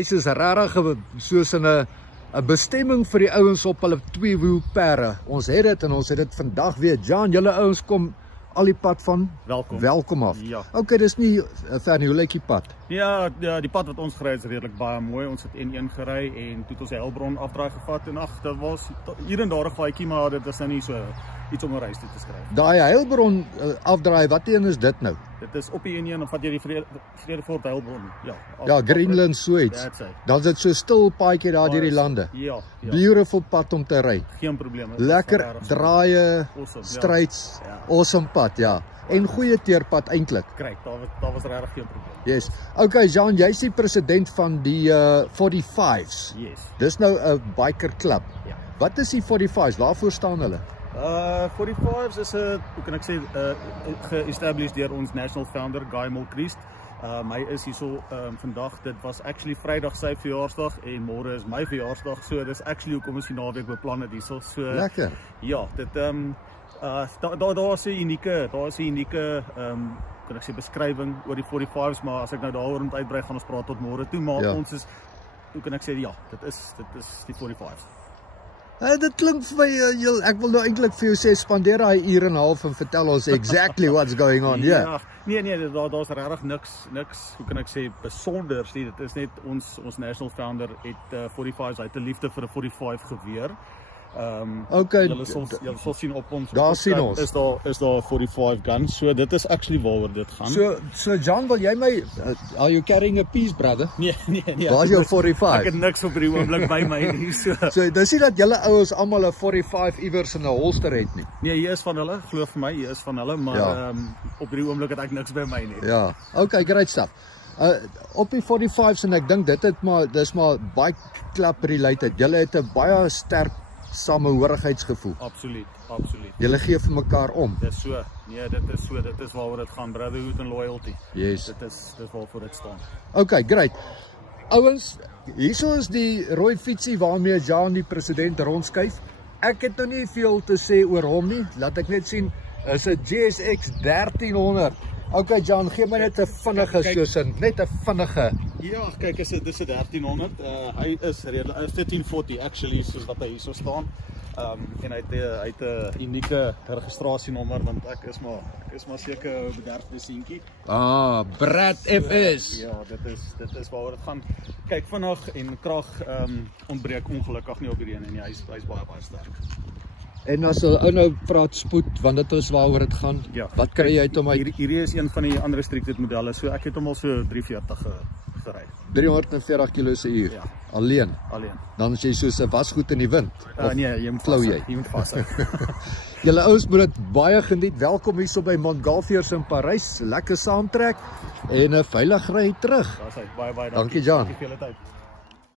Parys is regtig soos 'n bestemming vir die ouens op hulle tweewiel perde. Ons het dit en ons het dit vandag weer. Jan, julle ouens kom al die pad van welkom af. Ja. Okay, dis nie ver nie. Hoe lyk die pad? Ja, die pad wat ons gery is redelik baie mooi. Ons het N1 gery en toe het ons die Heilbron afdraai gevat en ag, dit was hier en daar 'n gaatjie, maar dit is nou nie so iets om 'n reis toe te skryf. Daai Heilbron afdraai, wat een is dit nou? Dit is op die N1, dan vat jy die Vredefort Heilbron. Ja, Greenland Sweets. Dan is dit so stil paadjie daar deur die lande. Ja. Beautiful pad om te ry. Geen probleem. Lekker draaie, straights, awesome pad, ja. En goeie teerpad eintlik. Kyk, daar was regtig geen probleem. Yes. Okay, Jean, jy's die president van die 45's. Yes. Dis nou 'n biker klub. Ja. Wat is die 45's? Waarvoor staan hulle? 45's is 'n, hoe kan ek sê, ge-established deur ons national founder Guy Milcreest. Hy is hierso vandag. Dit was actually Vrydag sy verjaarsdag en môre is my verjaarsdag. So dis actually hoekom ons die naweek beplan het hierso. So lekker. Ja, dit daar is 'n unieke, kan ek sê, beskrywing oor die 45's, maar as ek nou daaroor moet uitbrei, gaan ons praat tot môre toe, maar ons is, hoe kan ek sê, ja, dit is die 45's. Dit klink vir my, ek wil nou eintlik vir jou sê, spandeer daai uur en 'n half en vertel ons exactly what's going on. Ja, nee, daar's regtig niks, hoe kan ek sê, besonders nie. Dit is net ons national founder het 45's, hy het 'n liefde vir 'n 45 geweer. Okay, julle sal sien op ons. Daar sien ons. Is daar 45 guns. So dit is actually waaroor dit gaan. So John, wil jy my are you carrying a piece, brother? Nee. Waar is jou 45? Ek het niks op hierdie oomblik by my nie. So dis nie dat julle ouens almal 'n 45 iewers in 'n holster het nie. Nee, hier is van hulle, glo vir my, hier is van hulle, maar op hierdie oomblik het ek niks by my nie. Ja. Okay, great stuff. Op die 45's en ek dink dis maar bike club related. Julle het 'n baie sterk samehorigheidsgevoel. Absoluut. Julle gee vir mekaar om. Dis so. Nee, dit is waaroor dit gaan, brotherhood and loyalty. Yes. Dit is waarvoor dit staan. Okay, great. Ouens, hierso is die rooi fietsie waarmee Jan die president rondskuif. Ek het nou nie veel te sê oor hom nie. Laat ek net sien, is 'n GSX 1300. Okay, Jan, gee my net 'n vinnige soos net 'n vinnige. Ja, kyk, dis 'n 1300. Hy is redelik 1340 actually, soos wat hy hierso staan. En hy het 'n unieke registrasienommer, want ek is maar seker 'n bederfde seentjie. Brad FS. Ja, dit is waaroor dit gaan. Kyk, vinnig en krag ontbreek ongelukkig nie op hierdie een nie. Hy's baie sterk. En as 'n ou nou praat spoed, want dit is waaroor dit gaan. Ja, wat kry jy uit hom uit? Hierdie is een van die ander restricted modelle, so ek het hom al so 340 gery. 340 km/h. Ja. Alleen. Dan as jy soos 'n wasgoed in die wind. Nee, jy moet vashou. Julle ouens moet dit baie geniet. Welkom hierso by Montgolfiers in Parys. Lekker saamtrek en 'n veilige ry terug. Baie dankie Jan. Dankie vir julle tyd.